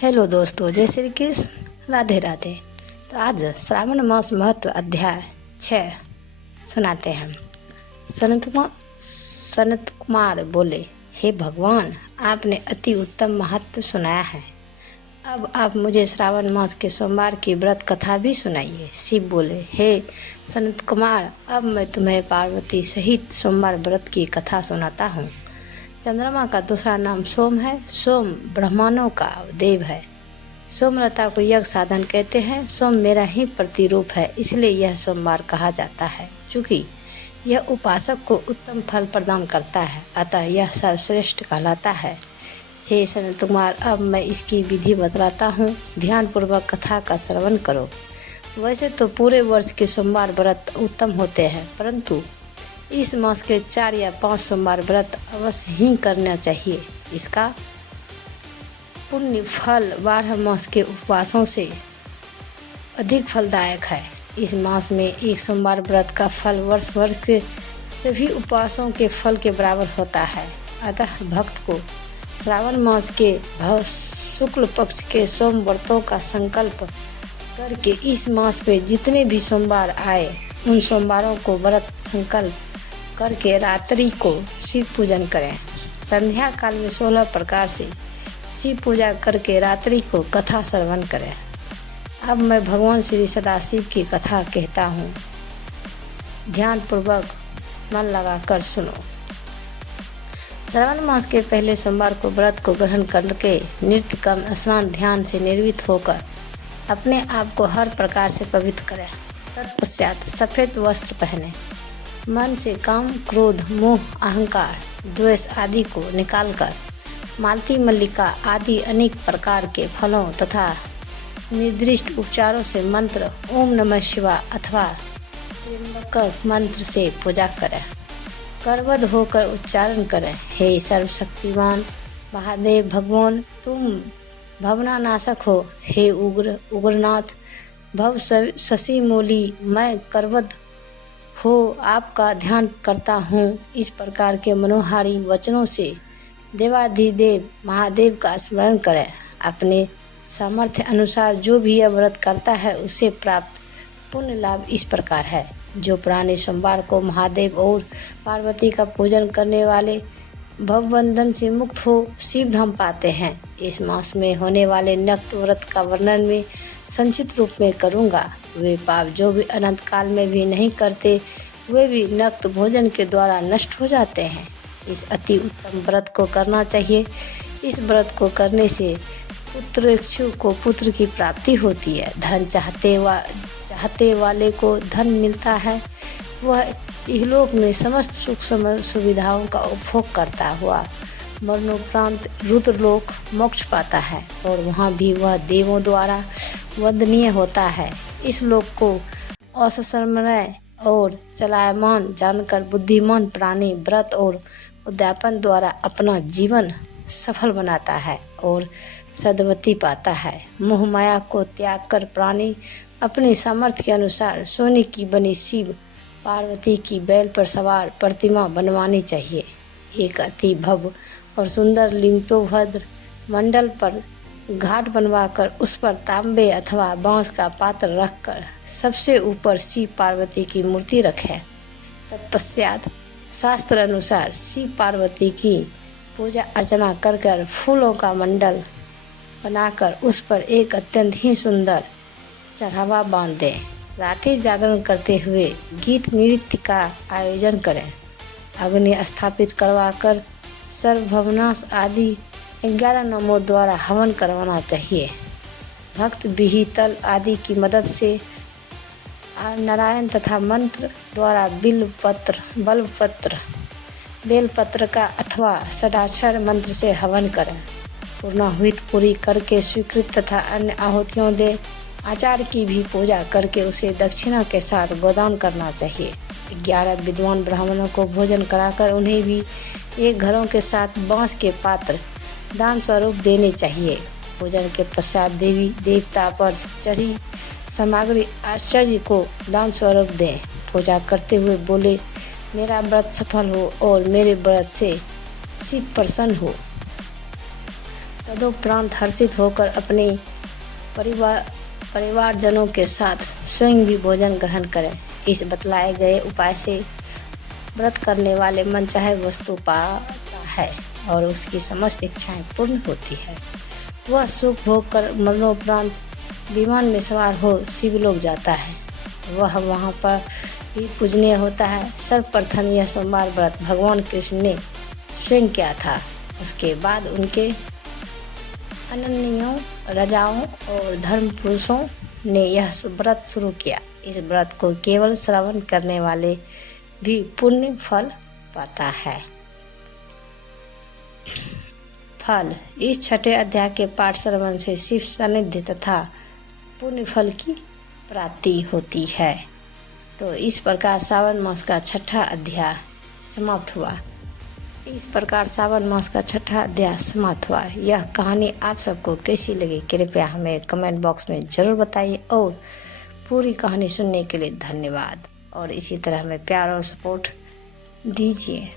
Hello दोस्तों, जय श्री कृष्ण, राधे राधे। तो आज श्रावण मास महत्व अध्याय 6 सुनाते हैं। सनत कुमार बोले, हे भगवान, आपने अति उत्तम महत्व सुनाया है। अब आप मुझे श्रावण मास के सोमवार की व्रत कथा भी सुनाइए। शिव बोले, हे सनत कुमार, अब मैं तुम्हें पार्वती सहित सोमवार व्रत की कथा सुनाता हूँ। चंद्रमा का दूसरा नाम सोम है। सोम ब्राह्मणों का देव है। सोमलता को यज्ञ साधन कहते हैं। सोम मेरा ही प्रतिरूप है, इसलिए यह सोमवार कहा जाता है। चूँकि यह उपासक को उत्तम फल प्रदान करता है, अतः यह सर्वश्रेष्ठ कहलाता है। हे सनत कुमार, अब मैं इसकी विधि बतलाता हूँ, ध्यानपूर्वक कथा का श्रवण करो। वैसे तो पूरे वर्ष के सोमवार व्रत उत्तम होते हैं, परंतु इस मास के 4 या 5 सोमवार व्रत अवश्य ही करना चाहिए। इसका पुण्य फल 12 मास के उपवासों से अधिक फलदायक है। इस मास में एक सोमवार व्रत का फल वर्ष भर के सभी उपवासों के फल के बराबर होता है। अतः भक्त को श्रावण मास के शुक्ल पक्ष के सोम व्रतों का संकल्प करके इस मास में जितने भी सोमवार आए, उन सोमवारों को व्रत संकल्प करके रात्रि को शिव पूजन करें। संध्या काल में 16 प्रकार से शिव पूजा करके रात्रि को कथा श्रवण करें। अब मैं भगवान श्री सदाशिव की कथा कहता हूँ, ध्यानपूर्वक मन लगाकर सुनो। श्रावण मास के पहले सोमवार को व्रत को ग्रहण करके नृत्य कर्म स्नान ध्यान से निर्वित होकर अपने आप को हर प्रकार से पवित्र करें। तत्पश्चात सफ़ेद वस्त्र पहने, मन से काम, क्रोध, मोह, अहंकार, द्वेष आदि को निकालकर मालती, मल्लिका आदि अनेक प्रकार के फलों तथा निर्दिष्ट उपचारों से मंत्र ओम नमः शिवाय अथवा त्र्यंबक मंत्र से पूजा करें। करबद्ध होकर उच्चारण करें, हे सर्वशक्तिमान महादेव भगवान, तुम भवनानाशक हो। हे उग्रनाथ भव शशि मूली, मैं करबद्ध हो आपका ध्यान करता हूँ। इस प्रकार के मनोहारी वचनों से देवाधिदेव महादेव का स्मरण करें। अपने सामर्थ्य अनुसार जो भी यह व्रत करता है उसे प्राप्त पुण्य लाभ इस प्रकार है। जो पुराने सोमवार को महादेव और पार्वती का पूजन करने वाले भवबंधन से मुक्त हो शिव धाम पाते हैं। इस मास में होने वाले नक्त व्रत का वर्णन में संक्षिप्त रूप में करूँगा। वे पाप जो भी अनंत काल में भी नहीं करते, वे भी नक्त भोजन के द्वारा नष्ट हो जाते हैं। इस अति उत्तम व्रत को करना चाहिए। इस व्रत को करने से पुत्र इच्छु को पुत्र की प्राप्ति होती है। धन चाहते वाले को धन मिलता है। वह इहलोक में समस्त सुख सुविधाओं का उपभोग करता हुआ मरणोपरांत रुद्रलोक मोक्ष पाता है और वहाँ भी वह देवों द्वारा वंदनीय होता है। इस लोक को असमय और चलायमान जानकर बुद्धिमान प्राणी व्रत और उद्यापन द्वारा अपना जीवन सफल बनाता है और सद्गति पाता है। मोह माया को त्याग कर प्राणी अपने सामर्थ्य के अनुसार सोने की बनी शिव पार्वती की बैल पर सवार प्रतिमा बनवानी चाहिए। एक अति भव्य और सुंदर लिंगोभद्र मंडल पर घाट बनवाकर उस पर तांबे अथवा बांस का पात्र रखकर सबसे ऊपर शिव पार्वती की मूर्ति रखें। तत्पश्चात शास्त्र अनुसार शिव पार्वती की पूजा अर्चना कर फूलों का मंडल बनाकर उस पर एक अत्यंत ही सुंदर चढ़ावा बांध दें। रात्रि जागरण करते हुए गीत नृत्य का आयोजन करें। अग्नि स्थापित करवाकर सर्वभवनाश आदि 11 नामों द्वारा हवन करवाना चाहिए। भक्त विहितल आदि की मदद से नारायण तथा मंत्र द्वारा बेलपत्र का अथवा षडाक्षर मंत्र से हवन करें। पूर्णाहुति पूरी करके स्वीकृत तथा अन्य आहुतियों दे। आचार्य की भी पूजा करके उसे दक्षिणा के साथ गोदान करना चाहिए। 11 विद्वान ब्राह्मणों को भोजन कराकर उन्हें भी एक घरों के साथ बांस के पात्र दान स्वरूप देने चाहिए। भोजन के पश्चात देवी देवता पर चढ़ी सामग्री आचार्य को दान स्वरूप दें। पूजा करते हुए बोले, मेरा व्रत सफल हो और मेरे व्रत से शिव प्रसन्न हो। तदोपरांत हर्षित होकर अपने परिवारजनों के साथ स्वयं भी भोजन ग्रहण करें। इस बतलाए गए उपाय से व्रत करने वाले मनचाहे वस्तु पाता है और उसकी समस्त इच्छाएं पूर्ण होती है। वह सुख भोग कर मरणोपरांत विमान में सवार हो शिवलोक जाता है। वह वहाँ पर भी पूजनीय होता है। सर्वप्रथम यह सोमवार व्रत भगवान कृष्ण ने स्वयं किया था। उसके बाद उनके अनन्यों, राजाओं और धर्म पुरुषों ने यह व्रत शुरू किया। इस व्रत को केवल श्रवण करने वाले भी पुण्य फल पाता है। फल, इस छठे अध्याय के पाठ श्रवण से शिव सानिध्य तथा पुण्य फल की प्राप्ति होती है। तो इस प्रकार सावन मास का छठा अध्याय समाप्त हुआ। यह कहानी आप सबको कैसी लगी कृपया हमें कमेंट बॉक्स में ज़रूर बताइए और पूरी कहानी सुनने के लिए धन्यवाद। और इसी तरह हमें प्यार और सपोर्ट दीजिए।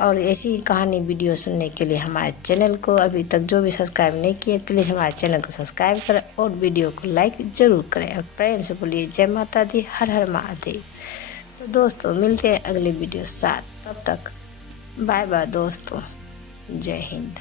और ऐसी कहानी वीडियो सुनने के लिए हमारे चैनल को अभी तक जो भी सब्सक्राइब नहीं किए प्लीज़ हमारे चैनल को सब्सक्राइब करें और वीडियो को लाइक ज़रूर करें और प्रेम से बोलिए जय माता दी, हर हर महादेव। तो दोस्तों मिलते हैं अगले वीडियो साथ, तब तक बाय बाय दोस्तों, जय हिंद।